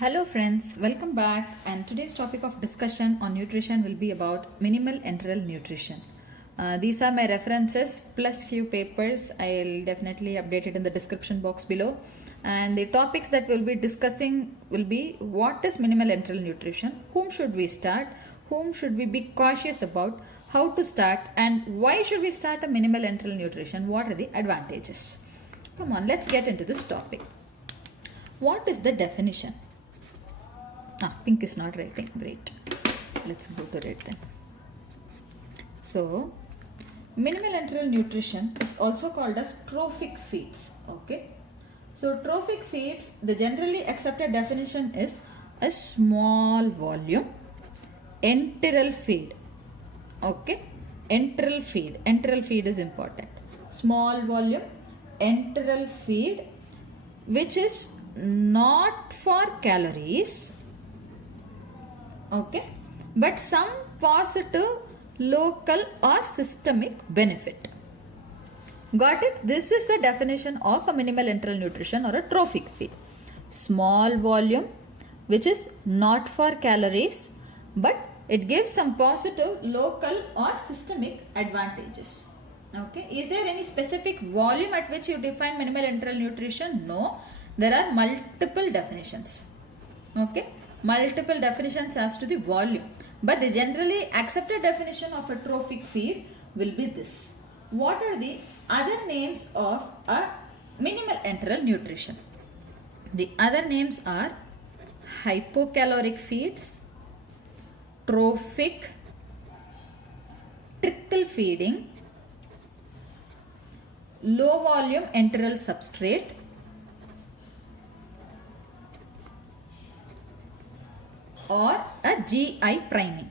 Hello friends, welcome back, and today's topic of discussion on nutrition will be about minimal enteral nutrition. These are my references plus few papers. I'll definitely update it in the description box below. And the topics that we'll be discussing will be what is minimal enteral nutrition, whom should we start, whom should we be cautious about, how to start, and why should we start a minimal enteral nutrition, what are the advantages. Come on, let's get into this topic. What is the definition? Pink is not writing. Great. Let's go to red then. So, minimal enteral nutrition is also called as trophic feeds. Okay. So, trophic feeds, the generally accepted definition is a small volume enteral feed. Okay. Enteral feed. Enteral feed is important. Small volume enteral feed which is not for calories. Okay, but some positive local or systemic benefit. Got it? This is the definition of a minimal enteral nutrition or a trophic feed. Small volume which is not for calories, but it gives some positive local or systemic advantages. Okay, is there any specific volume at which you define minimal enteral nutrition? No, there are multiple definitions. Okay, multiple definitions as to the volume, but the generally accepted definition of a trophic feed will be this. What are the other names of a minimal enteral nutrition? The other names are hypocaloric feeds, trophic, trickle feeding, low volume enteral substrate, or a GI priming.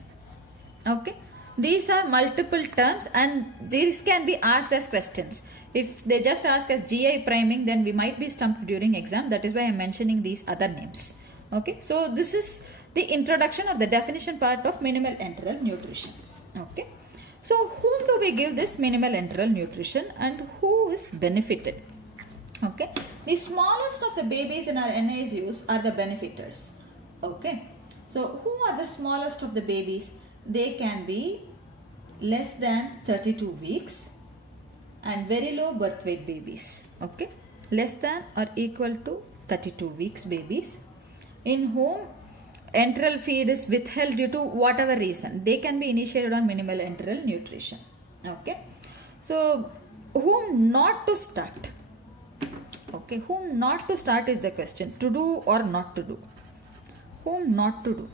Okay, these are multiple terms and these can be asked as questions. If they just ask as GI priming, then we might be stumped during exam. That is why I am mentioning these other names. Okay, so this is the introduction or the definition part of minimal enteral nutrition. Okay, so whom do we give this minimal enteral nutrition and who is benefited? Okay, the smallest of the babies in our NICUs are the benefiters. Okay. So, who are the smallest of the babies? They can be less than 32 weeks and very low birth weight babies. Okay, less than or equal to 32 weeks babies in whom enteral feed is withheld due to whatever reason. They can be initiated on minimal enteral nutrition. Okay, so whom not to start? Okay, whom not to start is the question. To do or not to do? Whom not to do?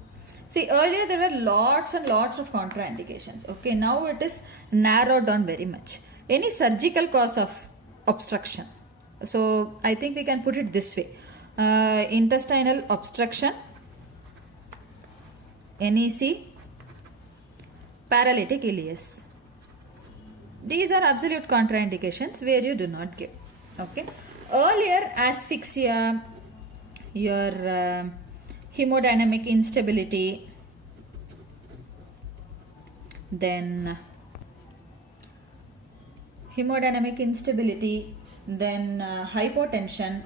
See, earlier there were lots and lots of contraindications. Okay, now it is narrowed down very much. Any surgical cause of obstruction. So, I think we can put it this way. Intestinal obstruction, NEC, paralytic ileus. These are absolute contraindications where you do not give. Okay. Earlier, asphyxia, your hemodynamic instability, then hypotension,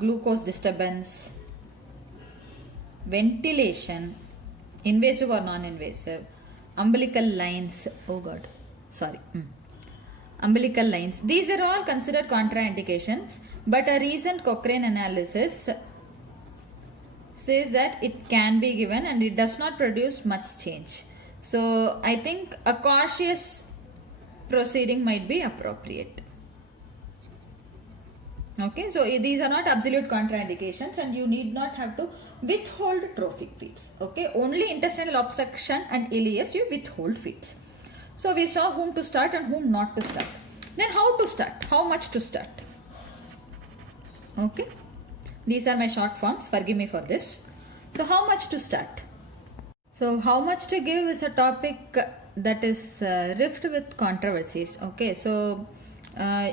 glucose disturbance, ventilation, invasive or non-invasive, umbilical lines, umbilical lines. These were all considered contraindications, but a recent Cochrane analysis says that it can be given and it does not produce much change. So, I think a cautious proceeding might be appropriate. Okay, so these are not absolute contraindications and you need not have to withhold trophic feeds. Okay, only intestinal obstruction and ileus you withhold feeds. So, we saw whom to start and whom not to start. Then how to start? How much to start? Okay. These are my short forms, forgive me for this. So, how much to start? So, how much to give is a topic that is rife with controversies. Okay, so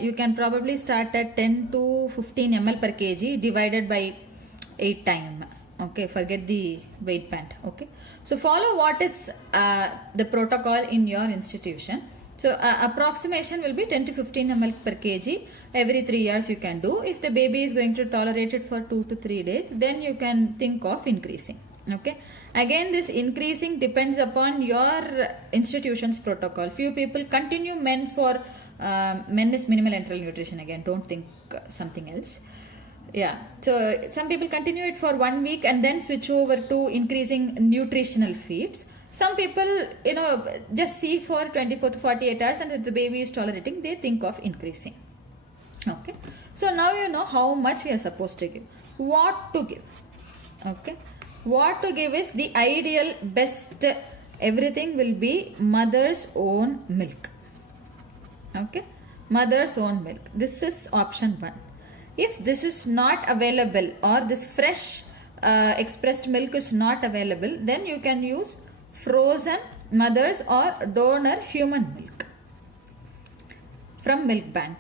you can probably start at 10 to 15 ml per kg divided by 8 time. Okay, forget the weight band. Okay, so follow what is the protocol in your institution. So approximation will be 10 to 15 ml per kg. Every 3 years you can do. If the baby is going to tolerate it for 2 to 3 days, then you can think of increasing. Okay. Again, this increasing depends upon your institution's protocol. Few people continue men for men is minimal enteral nutrition again. Don't think something else. Yeah. So some people continue it for 1 week and then switch over to increasing nutritional feeds. Some people, just see for 24 to 48 hours, and if the baby is tolerating, they think of increasing. Okay. So now you know how much we are supposed to give. What to give. Okay. What to give is the ideal best. Everything will be mother's own milk. Okay. Mother's own milk. This is option 1. If this is not available, or this fresh expressed milk is not available, then you can use frozen mother's or donor human milk from milk bank.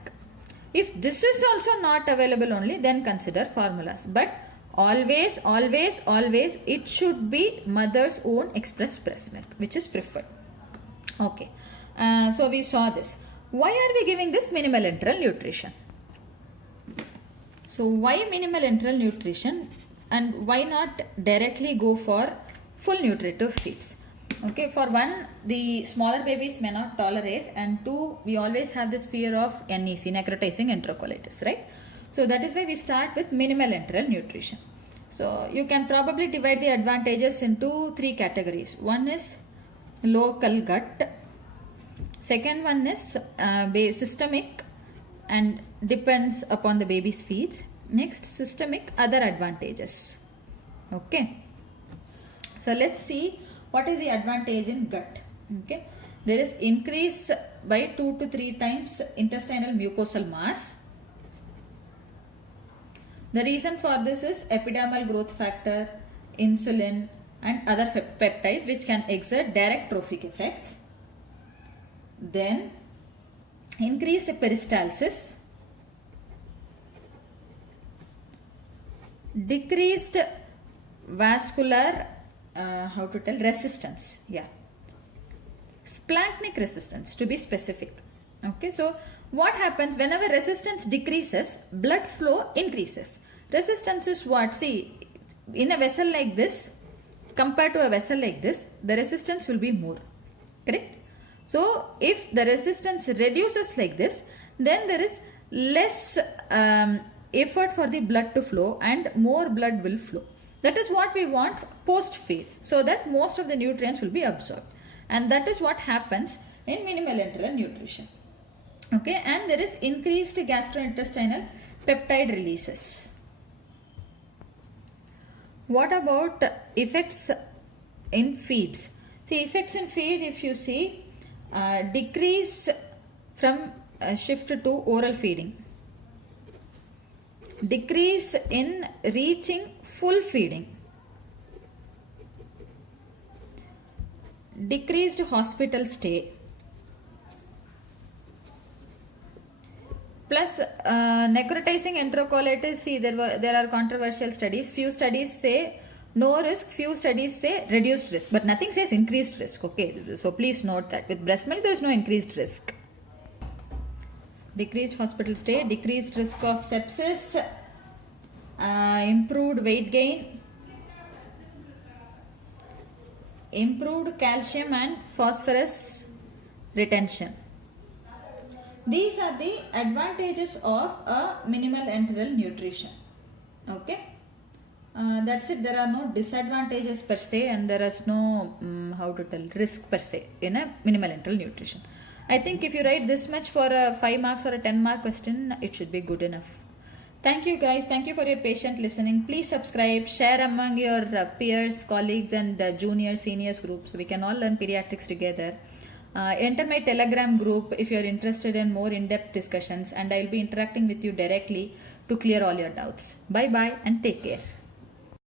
If this is also not available only, then consider formulas. But always it should be mother's own expressed breast milk, which is preferred. Okay. So we saw this. Why are we giving this minimal enteral nutrition? So why minimal enteral nutrition, and why not directly go for full nutritive feeds? Okay, for 1, the smaller babies may not tolerate, and 2, we always have this fear of NEC, necrotizing enterocolitis, right? So that is why we start with minimal enteral nutrition. So you can probably divide the advantages into 3 categories. One is local gut. Second one is systemic and depends upon the baby's feeds. Next, systemic, other advantages. Okay. So let's see what is the advantage in gut. Okay. There is increase by 2 to 3 times intestinal mucosal mass. The reason for this is epidermal growth factor, insulin, and other peptides which can exert direct trophic effects. Then increased peristalsis, decreased vascular resistance. Yeah, splanchnic resistance to be specific. Okay, so what happens whenever resistance decreases, blood flow increases. Resistance is what? See, in a vessel like this, compared to a vessel like this, the resistance will be more. Correct? So if the resistance reduces like this, then there is less effort for the blood to flow and more blood will flow. That is what we want post feed, so that most of the nutrients will be absorbed, and that is what happens in minimal enteral nutrition. Okay, and there is increased gastrointestinal peptide releases. What about effects in feeds? See, effects in feed, if you see, decrease from shift to oral feeding, decrease in reaching full feeding, decreased hospital stay, plus necrotizing enterocolitis. See, there are controversial studies. Few studies say no risk, few studies say reduced risk, but nothing says increased risk. Okay, so please note that with breast milk there is no increased risk. Decreased hospital stay, decreased risk of sepsis, improved weight gain, improved calcium and phosphorus retention. These are the advantages of a minimal enteral nutrition. Okay. That's it. There are no disadvantages per se, and there is no risk per se in a minimal enteral nutrition. I think if you write this much for a 5 marks or a 10 mark question, it should be good enough. Thank you guys. Thank you for your patient listening. Please subscribe, share among your peers, colleagues and junior, seniors groups. We can all learn pediatrics together. Enter my Telegram group if you are interested in more in-depth discussions, and I will be interacting with you directly to clear all your doubts. Bye bye and take care.